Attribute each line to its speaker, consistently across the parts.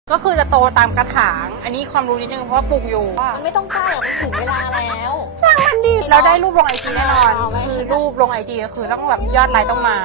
Speaker 1: ก็คือจะโตตามกระถาง อันนี้ความรู้นิดนึงเพราะว่าปลูกอยู่
Speaker 2: มันไม่ต้องใกล้หรอกมันถึงเวลาแล้ว
Speaker 1: ช่างมันดีเราได้รูปลงไอจีแน่นอน คือรูปลงไอจีก็คือต้องแบบยอดไลค์ต้องมา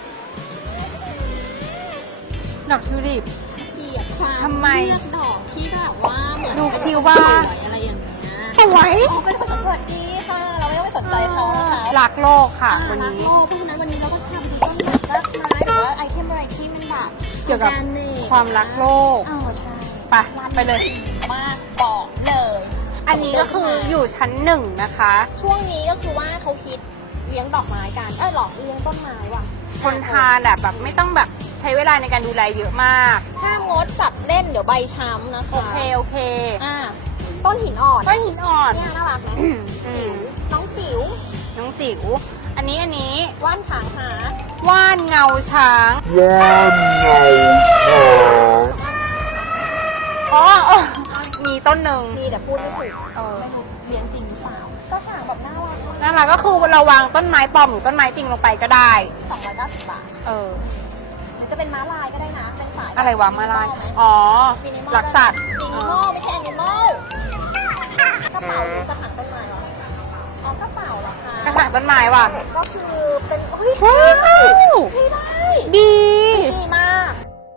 Speaker 1: ดอกทิวลิปทำไม
Speaker 2: ดอกที่แบบว่าเหมือน
Speaker 1: ดูคิวว่า
Speaker 2: อะไรอย่างเงี้ย
Speaker 1: สวย
Speaker 2: เป็นคนสวัสดีค่ะเราไม่ต้องไปสนใจเขาค่ะ
Speaker 1: รักโลกค่ะวันนี้
Speaker 2: เพราะฉะนั้นวันนี้เราก็ทำต้นไม้รักไม้หรือว่าไอเทมอะไรที่มันแบบ
Speaker 1: เกี่ยวกับความรักโลก
Speaker 2: ใช่
Speaker 1: ไปเลย
Speaker 2: มากบอกเลย
Speaker 1: อันนี้ก็คืออยู่ชั้นหนึ่งนะคะ
Speaker 2: ช่วงนี้ก็คือว่าเขาคิดเลี้ยงดอกไม้กันหรอเลี้ยงต้นไม้ว่ะ
Speaker 1: คนทานแบบไม่ต้องแบบใช้เวลาในการดูแลเยอะมาก
Speaker 2: ห้ามงดจับเล่นเดี๋ยวใบช้ำนะคะ
Speaker 1: โอเค
Speaker 2: ต้นหินอ่อน
Speaker 1: เนี่ย
Speaker 2: น่ารักไหมจิ๋วน้องจิ๋ว
Speaker 1: อันนี้
Speaker 2: ว่านถางหา
Speaker 1: ว่านเงาช้างมีต้นหนึ่ง
Speaker 2: มีแต่พูดไม่ถูกไม่ถูกเลี้ยงจริงหรือเปล่าก็ถางแบบน่า
Speaker 1: รักก็คือเราวางต้นไม้ปลอมหรือต้นไม้จริงลงไปก็ได้
Speaker 2: 290 บาทจะเป็นม้าลายก็ได้นะเป็นสาย
Speaker 1: อะไรวะม้าลายรักสัตว์
Speaker 2: มินิมอลไม่ใช่แอนิมอลกระเป๋ากระถางต้นไม้หรอกระเป๋าเหรอคะ
Speaker 1: กระถางต้นไม้ว่ะ
Speaker 2: ก็คือเป็น
Speaker 1: ดี
Speaker 2: มาก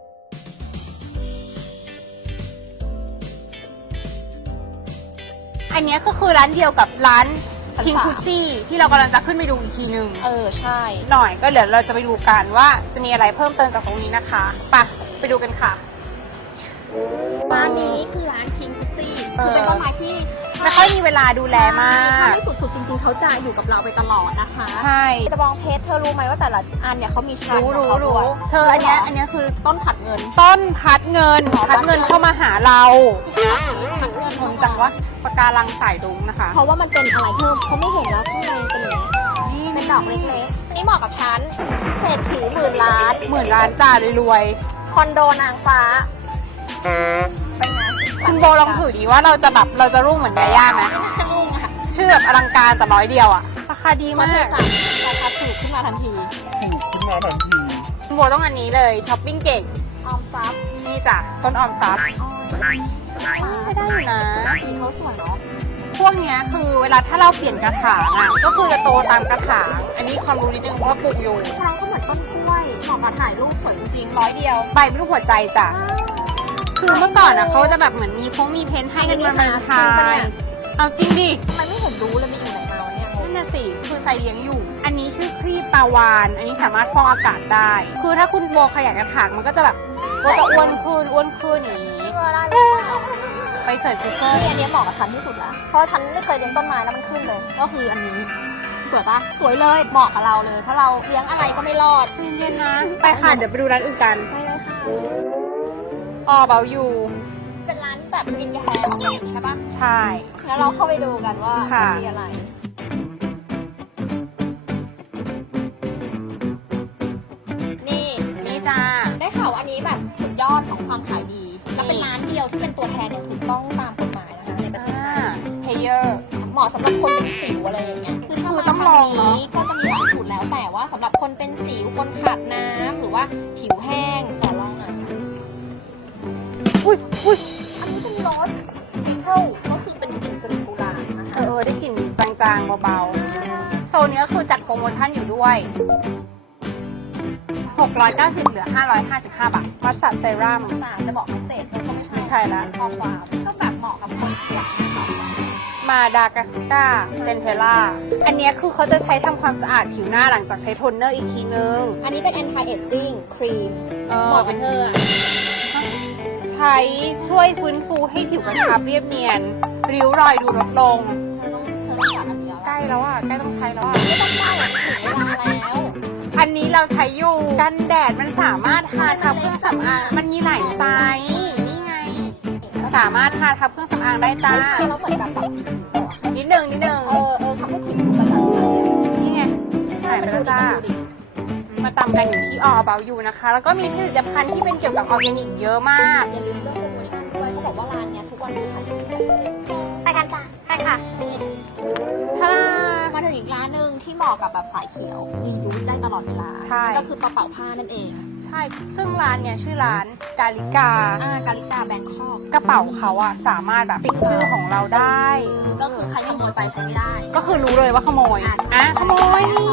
Speaker 1: อันนี้ก็คือร้านเดียวกับร้านพิงคูซี่ที่เรากำลังจะขึ้นไปดูอีกทีนึง
Speaker 2: ใช่
Speaker 1: หน่อยก็เดี๋ยวเราจะไปดูกันว่าจะมีอะไรเพิ่มเติมจากตรงนี้นะคะไปดูกันค่ะ
Speaker 2: ร้านนี้คือร้านพิงคูซี่คือเป็นต้นไม้ที่
Speaker 1: ไม่ค่อยมีเวลาดูแลมาก
Speaker 2: ที่สุดจริงๆเขาจะอยู่กับเราไปตลอดนะคะ
Speaker 1: ใช่
Speaker 2: จะบองเพชรเธอรู้ไหมว่าแต่ละอันเนี่ยเขามีชั้น
Speaker 1: รู้เธออันนี้คือ
Speaker 2: ต้นขัดเงิน
Speaker 1: พัดเงินเข้ามาหาเรา
Speaker 2: ขัดเงิน
Speaker 1: จังวะปะการังสายรุ้งนะคะ
Speaker 2: เพราะว่ามันเป็นอะไรเขาไม่เห็นแล้วข้างในเป็นอย่างนี้เป็นดอกเล็กๆนี่เหมาะกับฉันเศรษฐีหมื่นล้าน
Speaker 1: จ่ารวย
Speaker 2: คอนโดนางฟ้าเป็นไง
Speaker 1: คุณโบลองถือดีว่าเราจะรุ่งเหมือนยาย่าไหม
Speaker 2: จะรุ่งค่ะ
Speaker 1: ชื่อแบบอลังการแต่100 เดียวราคาดีมาก
Speaker 2: ราคาถูกขึ้นมาทันที
Speaker 1: คุณโบต้องอันนี้เลยช้อปปิ้งเก่ง
Speaker 2: ออมทรัพย์
Speaker 1: นี่จ้ะต้นออมทรัพย์ไม่ได้อยู่นะ
Speaker 2: สีเขาสวยเนาะ
Speaker 1: พวกนี้คือเวลาถ้าเราเปลี่ยนกระถางก็คือจะโตตามกระถางอันนี้ความรู้นิดนึงเพราะว่าปลูกอยู่
Speaker 2: กระถางก็เหมือนต้นกล้วยเหมาะกับถ่ายรูปสวยจริงๆ100 เดียว
Speaker 1: ใบเป็นรูปหัวใจจ้ะคือเมื่อก่อนเขาจะแบบเหมือนมีเพ้นให้กันมาทายเอาจริงดิ
Speaker 2: ทำไมไม่เห็นรู้เลยมีอยู่ไหนมาเนี่ย
Speaker 1: นั่นน่ะสิคือใส่เลี้ยงอยู่อันนี้ชื่อครีบปลาวานอันนี้สามารถฟองอากาศได้คือถ้าคุณโบขยายกระถางมันก็จะแบบก็จะอ้วนขึ้นอย่างนี้ไปเสิร์ช Google
Speaker 2: อันนี้เหมาะกับฉันที่สุดละเพราะฉันไม่เคยเลี้ยงต้นไม้แล้วมันขึ้นเลยก็คืออันนี้สวยปะสวยเลยเหมาะกับเราเลยเพราะเราเลี้ยงอะไรก็ไม่รอด
Speaker 1: เย็นๆนะไปค่ะเดี๋ยวไปดูร้านอื่นกัน
Speaker 2: ไปเลยค่ะ
Speaker 1: เบาอยู่
Speaker 2: เป็นร้านแบบกินกาแฟออร์แกนิกใช่ปะ
Speaker 1: ใช่
Speaker 2: แล้วเราเข้าไปดูกันว่ามีอะไร
Speaker 1: นี่จ้า
Speaker 2: ได้ข่าวอันนี้แบบสุดยอดของความขายดีและเป็นร้านเดียวที่เป็นตัวแทนอย่างถูกต้องตามกฎหมายนะคะในประเทศไทย
Speaker 1: เพเยอร์
Speaker 2: เหมาะสำหรับคนเป็นสิวอะไรอย่างเงี้ยคือถ้า
Speaker 1: ต้องลองเนาะ
Speaker 2: ก็จะมีหลายสูตรแล้วแต่ว่าสำหรับคนเป็นสิวคนขาดน้ำหรือว่าผิวแห้งขอลองหน่อย
Speaker 1: อุ้ย
Speaker 2: อันนี้เป็นโรสบิทเทิลก็คือเป็นกลิ่นกุหลาบนะคะ
Speaker 1: ได้กลิ่นจางๆเบาๆโซนนี้ก็คือจัดโปรโมชั่นอยู่ด้วย690เหลือ555 บาทวัสดุเซรั่ม
Speaker 2: จะบอกพิเศษก็
Speaker 1: ไม่ใช่แล้ว
Speaker 2: ข้อความก็แบบเหมาะกับคนที่อยาก
Speaker 1: มาดากัสกาเซนเทล่าอันนี้คือเขาจะใช้ทำความสะอาดผิวหน้าหลังจากใช้โทนเนอร์อีกทีนึง
Speaker 2: อันนี้เป็น anti aging ครีมเหมาะกับเธอ
Speaker 1: ใช้ช่วยฟื้นฟูให้ผิวกระชับเรียบเนียนริ้วรอยดูลดลง
Speaker 2: เธอต้องหาอันนี้
Speaker 1: ใกล้แล้วใกล้ต้องใช้แล้ว
Speaker 2: ไม่ต้องใกล้ถึงเวลาแล้ว
Speaker 1: อันนี้เราใช้อยู่กันแดดมันสามารถทาทับเครื่องสำอางมันมีหลายไซส์นี่ไงสามารถทาทับเครื่องสำอางได้จ้า
Speaker 2: แล้วเหมือนกับ
Speaker 1: นิดนึง
Speaker 2: ทำให้ผิวกระจ่างใส
Speaker 1: นี่ไงหายไปแล้วจ้ามาตามกันอยู่ที่About Youนะคะแล้วก็มีผลิตภัณฑ์ที่เป็นเกี่ยวกับออร์แกนิกเยอะมาก
Speaker 2: อย่าลืมเรื่องโปรโมชั่นด้วยเขาบอกว่าร้านนี้ทุกวันขายไปกันจ้า
Speaker 1: ไปค่ะ
Speaker 2: นี่ถ้ามาถึงอีกร้านหนึ่งที่เหมาะกับแบบสายเขียวรียูสได้ตลอดเวลาก็คือกระเป๋าผ้านั่นเอง
Speaker 1: ใช่ช่ ซึ่งร้านเนี่ยชื่อร้านกาลิกา
Speaker 2: กาลิกาแบงคอก
Speaker 1: กระเป๋าเขาอะสามารถแบบติดชื่อของเราได้
Speaker 2: ก็คือใครขโมยไปใช้ไม่ได้
Speaker 1: ก็คือรู้เลยว่าขโมย ขโมยนี่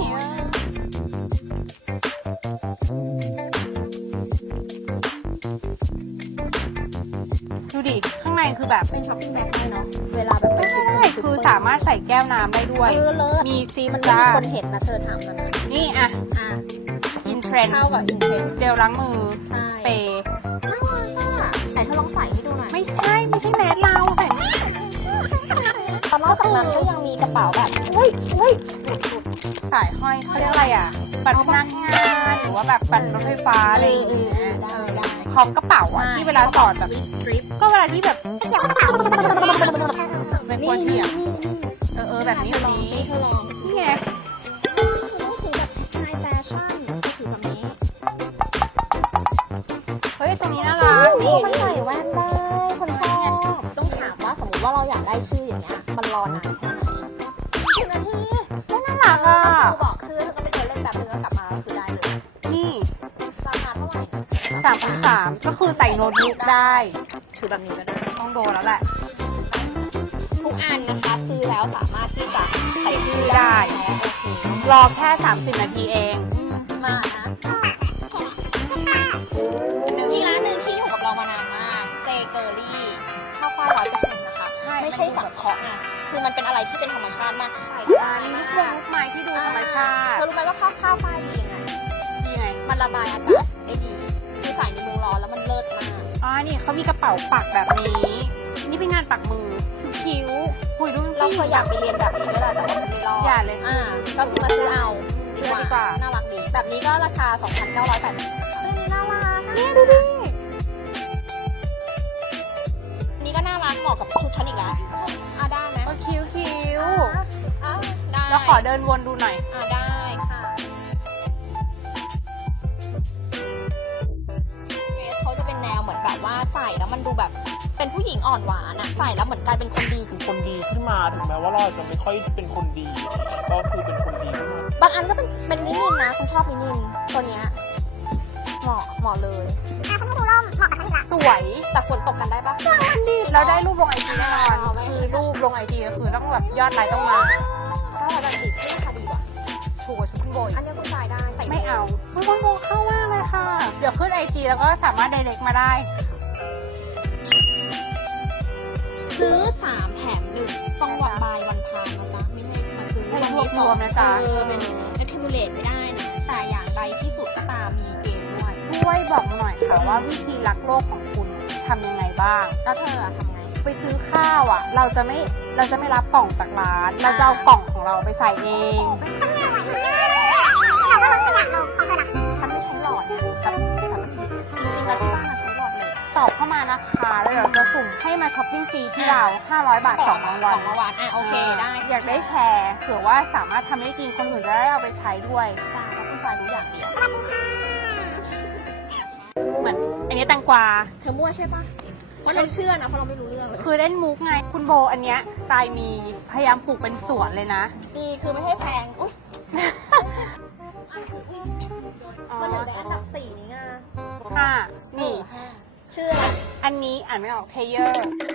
Speaker 1: ดูดิ ข้างในคือแบบ
Speaker 2: เป็นช็อปปิ้งแบ็คได้เนาะเวลาแบบไปชิม
Speaker 1: ใช่คือสามารถใส่แก้วน้ำได้ด้วย
Speaker 2: เลิศ
Speaker 1: มีซิป
Speaker 2: มันไม่
Speaker 1: จ้า
Speaker 2: มีคนเห็นนะเธอทำมันนะ
Speaker 1: นี่อะ
Speaker 2: อ่ะ
Speaker 1: อินเทรนด์
Speaker 2: เข้ากับอินเทรนด์
Speaker 1: เจลล้างมือ
Speaker 2: ใช่
Speaker 1: สเปรย์
Speaker 2: น่ารักอ่ะไหนเธอลองใส่ให้ดูหน่อย
Speaker 1: ไม่ใช่แมสเราใส่
Speaker 2: ตอนนอกจากนั้นก็ยังมีกระเป๋าแบบอุ้ย
Speaker 1: สายห้อยเขาเรียกอะไรอ่ะ บัตรพนักงานหรือว่าแบบบัตรรถไฟฟ้าอะไรอย่างเงี้ย
Speaker 2: ได้
Speaker 1: ครอบกระเป๋าอ่ะที่เวลาสอนแบบ
Speaker 2: สตริป
Speaker 1: ก็เวลาที่แบบ
Speaker 2: เกี่ยวกับกระเป๋า
Speaker 1: ไม่ควรเทียบแบบนี้
Speaker 2: เธอลอง
Speaker 1: นี่ไง
Speaker 2: ต้องถือแบบไฮแฟชั่นถือแบบนี้
Speaker 1: เฮ้ยตัวนี้น่ารัก
Speaker 2: นี่มันใส่แว่นได้คนชอบต้องถามว่าสมมติว่าเราอยากได้ชื่ออย่างเงี้ยมันรอนานแค่ไหน10 นาที
Speaker 1: น่ารักอ่ะ
Speaker 2: เธอบอกชื่อเธอก็ไปเดินเล่นแบบนึงก็กลับมาก็คือได้เลย
Speaker 1: นี่
Speaker 2: ราคาเท่าไหร่นะ
Speaker 1: 3,300ก็คือใส่โน้ตบุ๊กได้
Speaker 2: ถือแบบนี้ก็ได้
Speaker 1: ต้องโดนแล้วแหละ
Speaker 2: ทุกอันนะคะซื้อแล้วสามารถที่จะใส่ชื่
Speaker 1: ชื่
Speaker 2: อ
Speaker 1: อ
Speaker 2: ได้
Speaker 1: ได้ รอแค่ 30 นาทีเอง
Speaker 2: มานะอีกร้านหนึ่งที่อยู่กับเรามานานมากเจเกอรี่ข้าวฟ่าย100%นะคะ
Speaker 1: ใช่
Speaker 2: ไม่ใช่สังเคราะห์ไงคือมันเป็นอะไรที่เป็นธรรมชาติมากใส่สบาย
Speaker 1: มี
Speaker 2: มา
Speaker 1: ลูก
Speaker 2: ก
Speaker 1: ลูกไม้ที่ดูธรรมชาติ
Speaker 2: เธอรู้ไหมว่าข้าวฝ้ายดียังไง
Speaker 1: ดีไง
Speaker 2: มันระบายอากาศได้ดีคือใส่ในเมืองร้อนแล้วมันเลิศมาก
Speaker 1: อ๋อ นี่เขามีกระเป๋าปักแบบนี้ นี่เป็นงานปักมือคิ้วๆหุยดู
Speaker 2: เราเคยอยากไปเรียนแบบนี้ด้วยแหละแต่ว่ามันไม่รอด
Speaker 1: อย่าเลย
Speaker 2: ก็คือมาซื้อเอา
Speaker 1: ซื้อดีกว่า
Speaker 2: น่ารักดีแบบนี้ก็ราคา 2,980นี่น่ารัก
Speaker 1: เนี่ยดูดิ
Speaker 2: นี่ก็น่ารักเหมาะกับชุดฉันอีกแล้วได้ไหม
Speaker 1: คิ้วคิ้ว
Speaker 2: ได้
Speaker 1: แล้วขอเดินวนดูหน่อย
Speaker 2: ได้ค่ะเดรสเขาจะเป็นแนวเหมือนแบบว่าใส่แล้วมันดูแบบเป็นผู้หญิงอ่อนหวานอะใส่แล้วเหมือนกลายเป็นคนดี
Speaker 3: คือคนดีขึ้นมาถึงแม้ว่าเราอาจจะไม่ค่อยเป็นคนดี ก็คือเป็นคนดีขึ้นมา
Speaker 2: บางอันก็เป็นนินินนะฉันชอบนินินตัวเนี้ยเหมาะเลย
Speaker 1: สวย
Speaker 2: แต่ฝนตกกันได้ปะ
Speaker 1: เราได้รูปลงไอจีแน่นอน
Speaker 2: เอาไหม
Speaker 1: คือรูปลงไอจีก็คือต้องแบบยอดไลค์ต้องมา
Speaker 2: 980ที่ราคาดีกว่า
Speaker 1: ถูกกว่าชุดคุณโบย
Speaker 2: อันนี้คุณจ่ายได้แต่
Speaker 1: ไม่เอาคุณโบเข้ามากเลยค่ะ เดี๋ยวขึ้นไอจีแล้วก็สามารถ direct มาได้
Speaker 2: ซื้อ3แถม1ต้องวันบายวันทานนะจ๊ะไม่ใช่มาซื้อ
Speaker 1: ใช่
Speaker 2: วันที่
Speaker 1: รวมๆนะจ๊ะ
Speaker 2: เป็น accumulate ไม่ได้นะแต่อย่างใดที่สุดก็ตามมีเกณฑ์ด้วย
Speaker 1: ช่วยบอกหน่อยค่ะว่าวิธีรักโลกของคุณทำยังไงบ้าง
Speaker 2: แล้วเธอทำไง
Speaker 1: ไปซื้อข้าวอ่ะ เราจะไม่รับกล่องจากร้าน เราจะเอากล่องของเราไปใส่เอง
Speaker 2: ฉันไม่ใช้หลอดเนี่ยกับจริงๆแล้วที่บ้านใช้หลอดเลย
Speaker 1: ตอบเข้ามานะคะแล้วเดี๋ยวเราจะสุ่มให้มาช้อปปิ้งฟรีที่เรา 500 บาท2รางวัล
Speaker 2: 2 รางวัลโอเคได้
Speaker 1: อยากได้แชร์เผื่อว่าสามารถทำได้จริงคนอื่นจะได้เอาไปใช้ด้วย
Speaker 2: จ้าแล้วผู้ชายรู้อย่างเดียว
Speaker 1: เหมือนอันนี้แตงกวา
Speaker 2: เธอมั่วใช่ปะเพราะเราเชื่อนะเพราะเราไม่รู้เรื่องเลย
Speaker 1: คือเล่นมุกไงคุณโบอันเนี้ยทรายมีพยายามปลูกเป็นสวนเลยนะ
Speaker 2: ดีคือไม่ให้แพงอุ๊ย
Speaker 1: อ๋อ
Speaker 2: มันเหลือในอันดับ4นี่ไง
Speaker 1: ค่ะนี่
Speaker 2: ชื่ออะไร
Speaker 1: อันนี้อ่านไม่ออกเทเยอร์